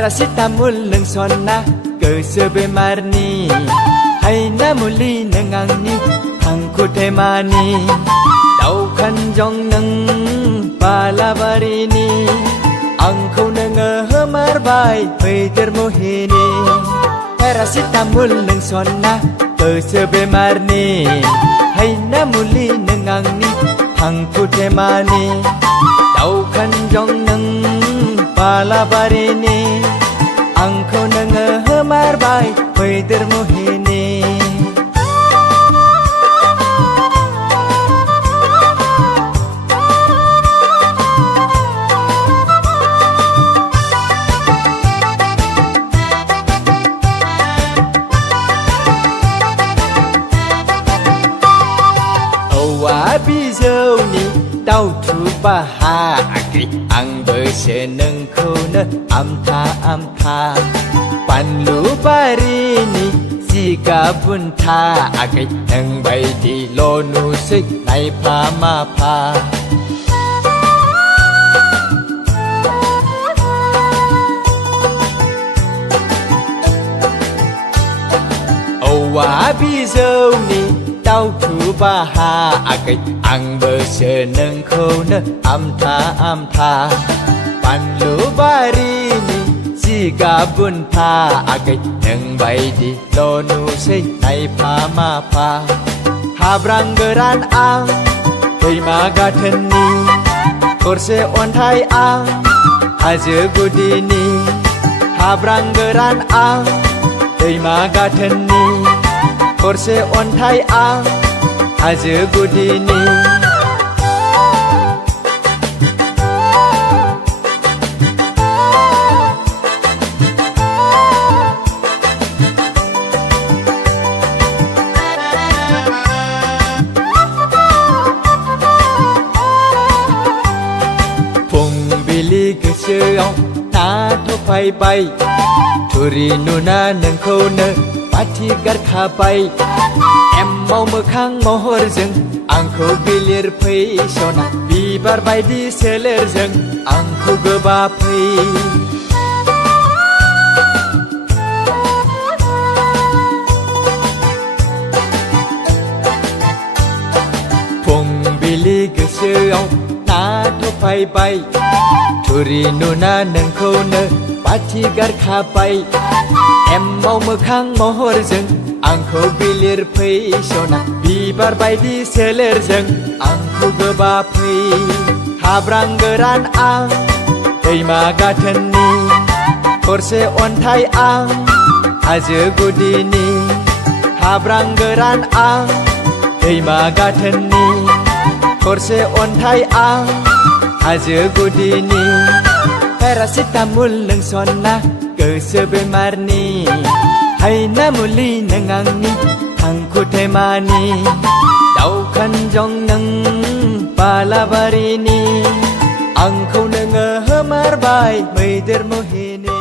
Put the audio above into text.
Paracetamol nang sona ke sebemarni Haina muli nang angni hangku temani Dau kanjong nang palabarini Angkau nang hemarbai peder mohini Paracetamol nang sona ke sebemarni Haina muli nang angni hangku temani Dau kanjong nang palabarini Angkau nang hemarbai peder mohini Bijau ni tau thu bahagi ang berseneng kona amtha panlu bari ni jika bunta agai nang bai di lonu sei nai pa ma pa Owa bijau ni tau thu bahagai ang berseneng kona amtha panlu bari ni jika bunta agai nang bai di lonu sei nai pa ma pa habrang geran ang दैमा गाथोननि गरसे अन्थाइ आं हाजो गुदिनि हाब्रां गोरान आं दैमा गाथोननि गरसे अन्थाइ आं हाजो गुदिनि गोसोआव नाथ'फायबाय थुरि नुना नोंखौनो बाथि गारखाबाय एम्माव मोखां महरजों आंखौ बिलिर फैसना बिबार बायदि सोलेरजों आंखौ गोबाफै फुंबिलि गोसोआव नाथ'फायबाय थुरि नुना नोंखौनो बाथि गारखाबाय एम्माव मोखां महरजों आंखौ बिलिर फैसना बिबार बायदि सोलेरजों आंखौ गोबाफै हाब्रां गोरान आं दैमा गाथोननि गरसे अन्थाइ आं हाजो गुदिनि हाब्रां गोरान आं दैमा गाथोननि गरसे अन्थाइ आं हाजो गुदिनि पेरासिटामल नों सना गोसो बेमारनि हायना मुलि नों आंनि थांखु थेमानि दाउ खानजं नों बालाबारिनि आंखौ नोङो होमारबाय मैदेर मोहिनि